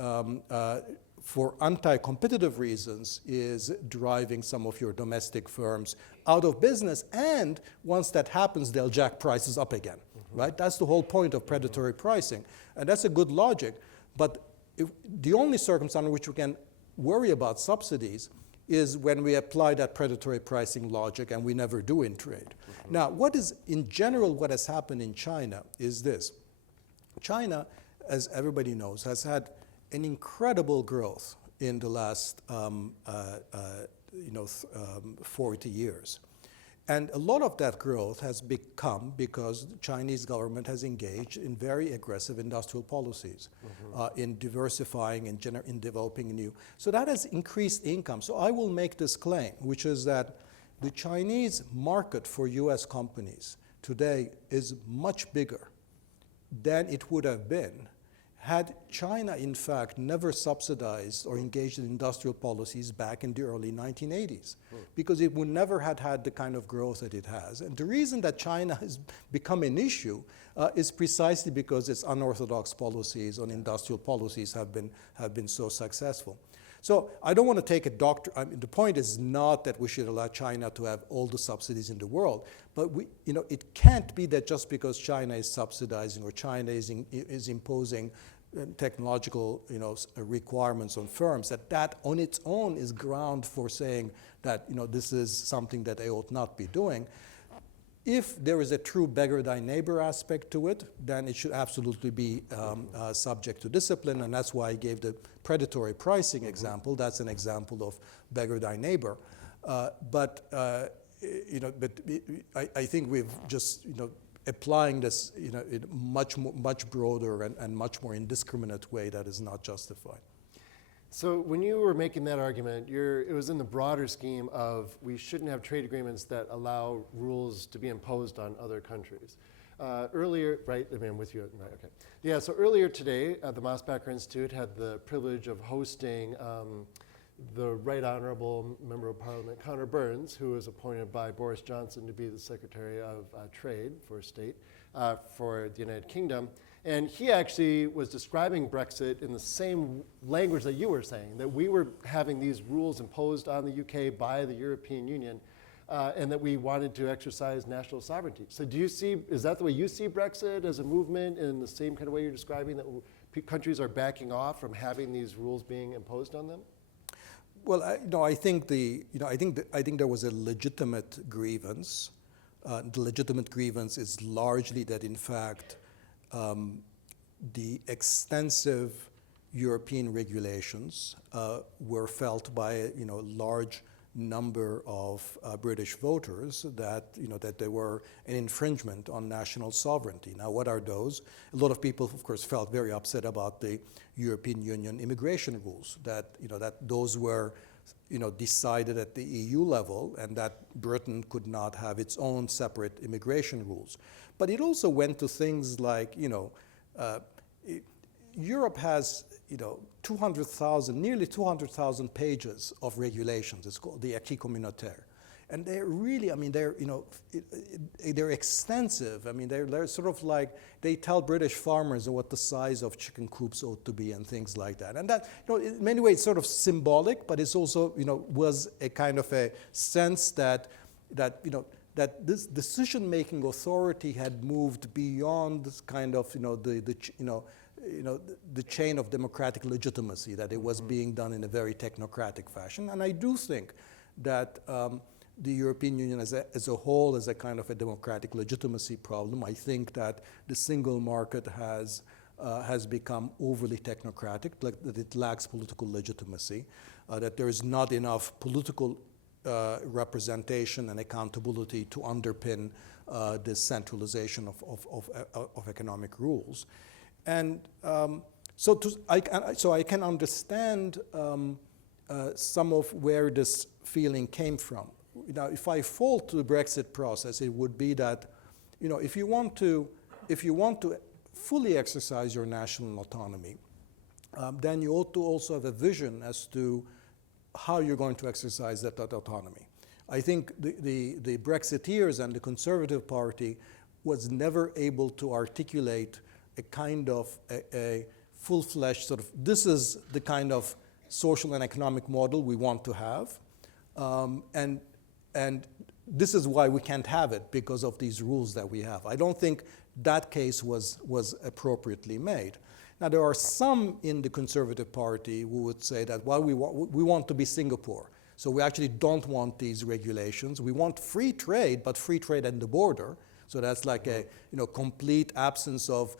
for anti-competitive reasons is driving some of your domestic firms out of business, and once that happens, they'll jack prices up again, right? That's the whole point of predatory pricing, and that's a good logic, but the only circumstance in which we can worry about subsidies is when we apply that predatory pricing logic, and we never do in trade. Now, in general, what has happened in China is this. China, as everybody knows, has had an incredible growth in the last 40 years. And a lot of that growth has become because the Chinese government has engaged in very aggressive industrial policies, in diversifying and in developing new. So that has increased income. So I will make this claim, which is that the Chinese market for US companies today is much bigger than it would have been had China, in fact, never subsidized or engaged in industrial policies back in the early 1980s, because it would never have had the kind of growth that it has. And the reason that China has become an issue is precisely because its unorthodox policies on industrial policies have been so successful. So I don't want to take the point is not that we should allow China to have all the subsidies in the world, but it can't be that just because China is subsidizing or China is imposing technological requirements on firms, that on its own is ground for saying that this is something that they ought not be doing. If there is a true beggar thy neighbor aspect to it, then it should absolutely be subject to discipline, and that's why I gave the predatory pricing example. That's an example of beggar thy neighbor. But I think we've just applying this in a much broader and much more indiscriminate way that is not justified. So when you were making that argument, it was in the broader scheme of we shouldn't have trade agreements that allow rules to be imposed on other countries. Earlier, right, I mean, I'm with you, right, okay. Yeah, so earlier today, the Mosbacher Institute had the privilege of hosting the Right Honorable Member of Parliament, Conor Burns, who was appointed by Boris Johnson to be the Secretary of Trade for State for the United Kingdom. And he actually was describing Brexit in the same language that you were saying, that we were having these rules imposed on the UK by the European Union, and that we wanted to exercise national sovereignty. So is that the way you see Brexit, as a movement in the same kind of way you're describing, that countries are backing off from having these rules being imposed on them? Well, I think there was a legitimate grievance. The legitimate grievance is largely that, in fact, the extensive European regulations were felt by large number of British voters that, that they were an infringement on national sovereignty. Now, what are those? A lot of people, of course, felt very upset about the European Union immigration rules, that, that those were, decided at the EU level, and that Britain could not have its own separate immigration rules. But it also went to things like, Europe has, 200,000, nearly 200,000 pages of regulations. It's called the acquis communautaire. And they're really, they're extensive. They're sort of like, they tell British farmers what the size of chicken coops ought to be and things like that. And that, in many ways, sort of symbolic, but it's also, was a kind of a sense that this decision-making authority had moved beyond this kind of, the chain of democratic legitimacy, that it was being done in a very technocratic fashion. And I do think that the European Union as a whole is a kind of a democratic legitimacy problem. I think that the single market has become overly technocratic, that it lacks political legitimacy, that there is not enough political representation and accountability to underpin this centralization of economic rules. And so I can understand some of where this feeling came from. Now, if I fall to the Brexit process, it would be that, if you want to fully exercise your national autonomy, then you ought to also have a vision as to how you're going to exercise that autonomy. I think the Brexiteers and the Conservative Party was never able to articulate a kind of a full-fledged sort of, this is the kind of social and economic model we want to have, and this is why we can't have it, because of these rules that we have. I don't think that case was appropriately made. Now, there are some in the Conservative Party who would say that, well, we want to be Singapore, so we actually don't want these regulations. We want free trade, but free trade at the border. So that's like a complete absence of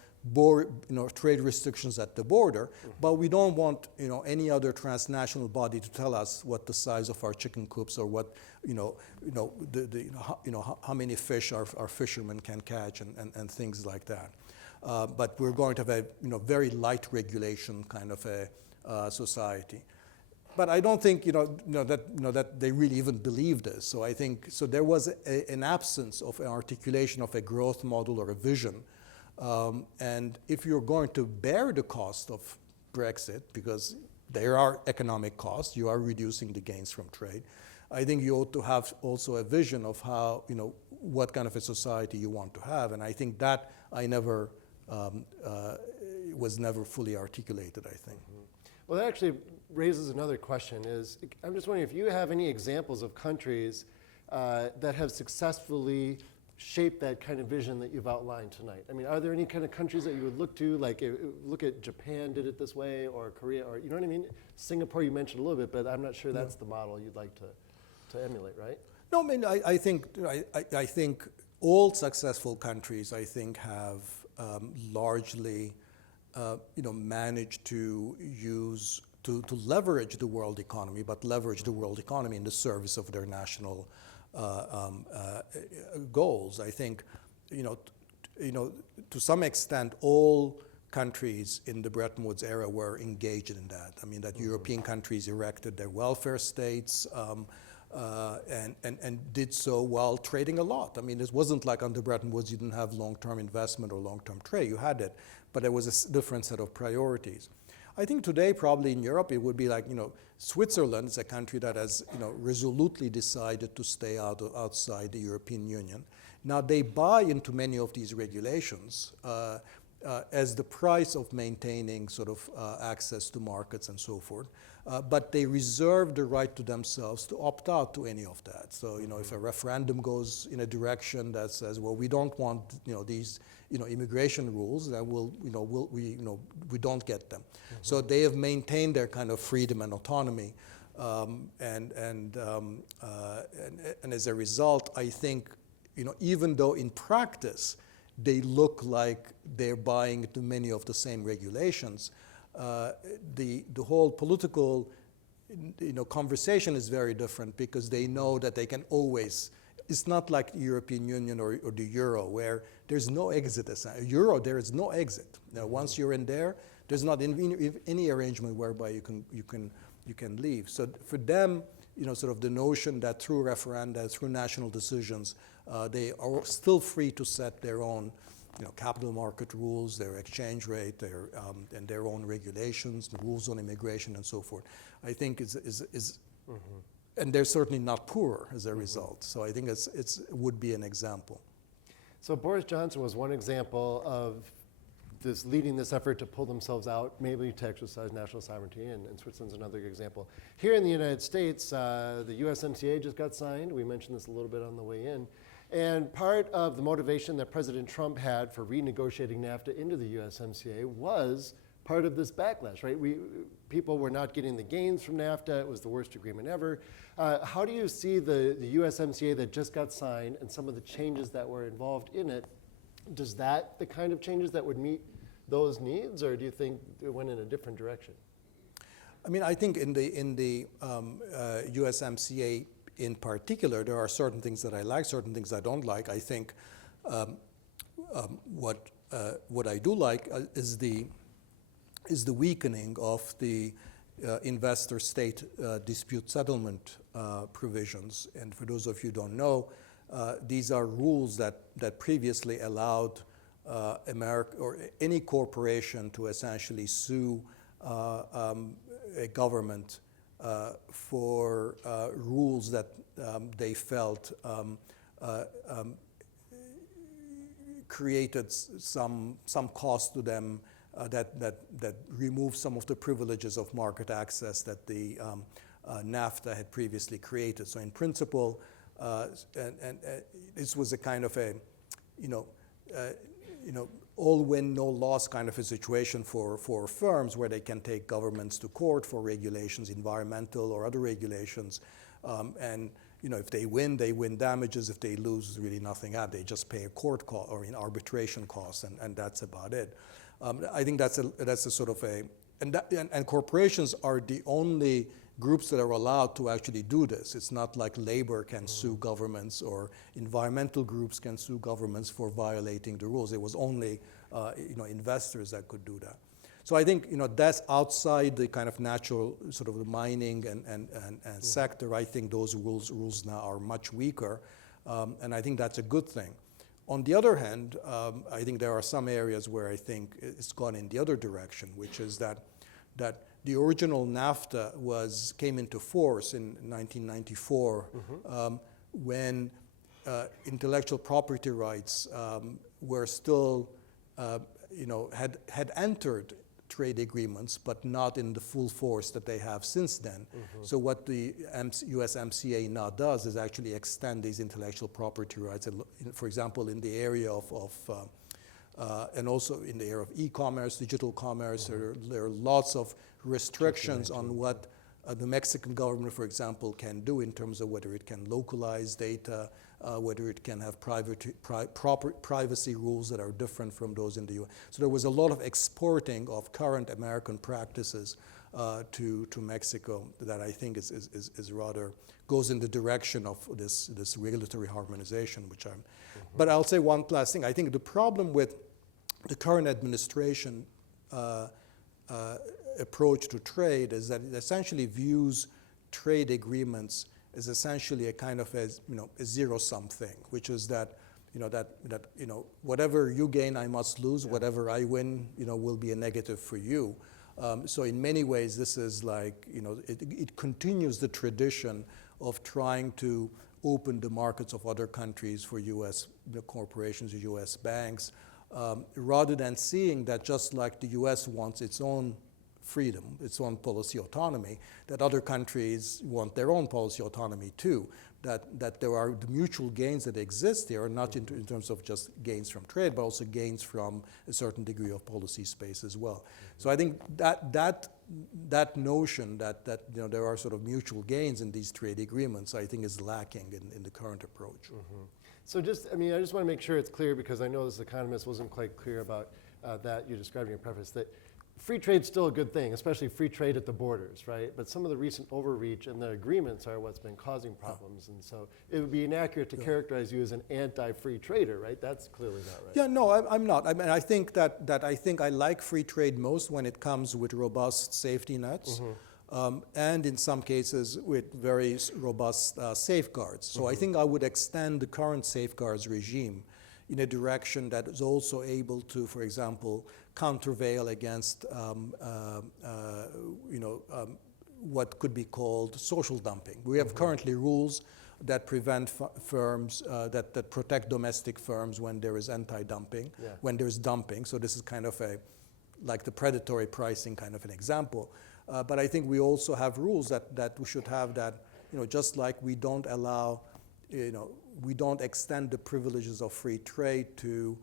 trade restrictions at the border, but we don't want any other transnational body to tell us what the size of our chicken coops or what how many fish our fishermen can catch and things like that. But we're going to have a very light regulation kind of a society. But I don't think that they really even believe this. So I think there was an absence of an articulation of a growth model or a vision. And if you're going to bear the cost of Brexit, because there are economic costs, you are reducing the gains from trade, I think you ought to have also a vision of how, what kind of a society you want to have. And I think that was never fully articulated, I think. Well, that actually raises another question. I'm just wondering if you have any examples of countries that have successfully shape that kind of vision that you've outlined tonight? Are there any kind of countries that you would look to, like look at Japan did it this way, or Korea, or you know what I mean? Singapore you mentioned a little bit, but I'm not sure that's the model you'd like to emulate, right? No, I think all successful countries, I think, have largely, managed to leverage the world economy, but leverage the world economy in the service of their national goals. I think, to some extent, all countries in the Bretton Woods era were engaged in that. That European countries erected their welfare states and did so while trading a lot. It wasn't like under Bretton Woods you didn't have long-term investment or long-term trade. You had it, but there was a different set of priorities. I think today, probably in Europe, it would be like, Switzerland is a country that has, resolutely decided to stay outside the European Union. Now, they buy into many of these regulations as the price of maintaining sort of access to markets and so forth. But they reserve the right to themselves to opt out to any of that. So, if a referendum goes in a direction that says, well, we don't want, these, immigration rules, then we don't get them. So they have maintained their kind of freedom and autonomy, and as a result, I think, even though in practice they look like they're buying into many of the same regulations, the whole political conversation is very different because they know that they can always. It's not like the European Union or the Euro where there's no exit. Euro, there is no exit. Now, once you're in there, there's not any arrangement whereby you can leave. So for them, sort of the notion that through referenda, through national decisions, they are still free to set their own, capital market rules, their exchange rate, and their own regulations, the rules on immigration, and so forth. I think and they're certainly not poorer as a result. So I think it would be an example. So Boris Johnson was one example of this leading this effort to pull themselves out, maybe to exercise national sovereignty, and Switzerland's another example. Here in the United States, the USMCA just got signed. We mentioned this a little bit on the way in. And part of the motivation that President Trump had for renegotiating NAFTA into the USMCA was part of this backlash, right? People were not getting the gains from NAFTA. It was the worst agreement ever. How do you see the USMCA that just got signed and some of the changes that were involved in it? Does that the kind of changes that would meet those needs, or do you think it went in a different direction? I mean, I think in the USMCA in particular, there are certain things that I like, certain things I don't like. I think what I do like is the weakening of the investor-state dispute settlement provisions. And for those of you who don't know, these are rules that previously allowed America or any corporation to essentially sue a government for rules that they felt created some cost to them that removed some of the privileges of market access that the NAFTA had previously created. So in principle, and this was a kind of a, all win, no loss kind of a situation for firms where they can take governments to court for regulations, environmental or other regulations. And if they win damages. If they lose, there's really nothing out. They just pay a court cost or an arbitration cost, and that's about it. I think that's a sort of a, and corporations are the only groups that are allowed to actually do this. It's not like labor can sue governments or environmental groups can sue governments for violating the rules. It was only investors that could do that. So I think that's outside the kind of natural sort of the mining and sector. I think those rules now are much weaker, and I think that's a good thing. On the other hand, I think there are some areas where I think it's gone in the other direction, which is that the original NAFTA came into force in 1994 when intellectual property rights were still, had entered trade agreements, but not in the full force that they have since then. So what the USMCA now does is actually extend these intellectual property rights, for example, in the area of and also in the area of e-commerce, digital commerce. There are lots of restrictions on what the Mexican government, for example, can do in terms of whether it can localize data, whether it can have privacy rules that are different from those in the U.S. So there was a lot of exporting of current American practices to Mexico that I think is rather goes in the direction of this regulatory harmonization, which I'm. But I'll say one last thing. I think the problem with the current administration approach to trade is that it essentially views trade agreements as essentially a kind of a zero-sum thing, which is that whatever you gain, I must lose. Yeah. Whatever I win, will be a negative for you. So in many ways, this is like it continues the tradition of trying to open the markets of other countries for U.S. corporations, U.S. banks, rather than seeing that just like the U.S. wants its own freedom, its own policy autonomy, that other countries want their own policy autonomy too, that there are the mutual gains that exist there, not in terms of just gains from trade, but also gains from a certain degree of policy space as well. So I think that notion that there are sort of mutual gains in these trade agreements, I think is lacking in the current approach. So I just want to make sure it's clear, because I know this economist wasn't quite clear about that you described in your preface, that free trade's still a good thing, especially free trade at the borders, right? But some of the recent overreach and the agreements are what's been causing problems. And so it would be inaccurate to characterize you as an anti-free trader, right? That's clearly not right. Yeah, no, I'm not. I mean, I think that I like free trade most when it comes with robust safety nets, and in some cases with very robust safeguards. So I think I would extend the current safeguards regime in a direction that is also able to, for example, countervail against what could be called social dumping. We have currently rules that prevent firms, that protect domestic firms when there is anti-dumping, when there is dumping. So this is kind of like the predatory pricing kind of an example. But I think we also have rules that we should have that, just like we don't allow, we don't extend the privileges of free trade to,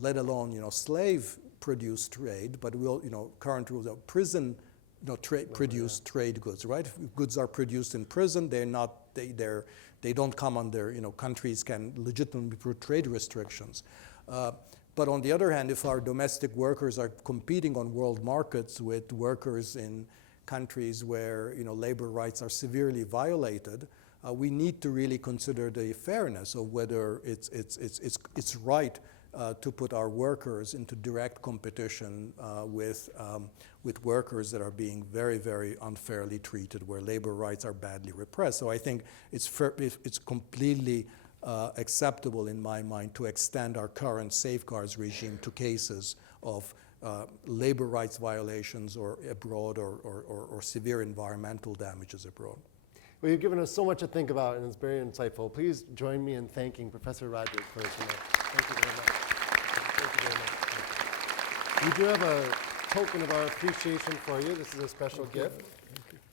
let alone, slave-produced trade, but we'll, current rules of prison, produced trade goods, right? If goods are produced in prison, they're not, they don't come under, countries can legitimately put trade restrictions. But on the other hand, if our domestic workers are competing on world markets with workers in countries where, labor rights are severely violated, we need to really consider the fairness of whether it's right to put our workers into direct competition with workers that are being very, very unfairly treated, where labor rights are badly repressed. So I think it's completely acceptable in my mind to extend our current safeguards regime to cases of labor rights violations or abroad or severe environmental damages abroad. Well, you've given us so much to think about, and it's very insightful. Please join me in thanking Professor Rodrik for tonight. Thank you very much. We do have a token of our appreciation for you. This is a special gift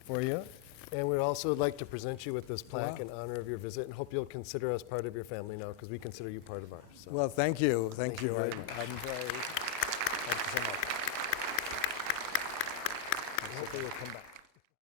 for you. And we'd also like to present you with this plaque in honor of your visit, and hope you'll consider us part of your family now, because we consider you part of ours. So. Well, thank you. Thank you. Very much. Thank you so much. Hopefully you'll come back.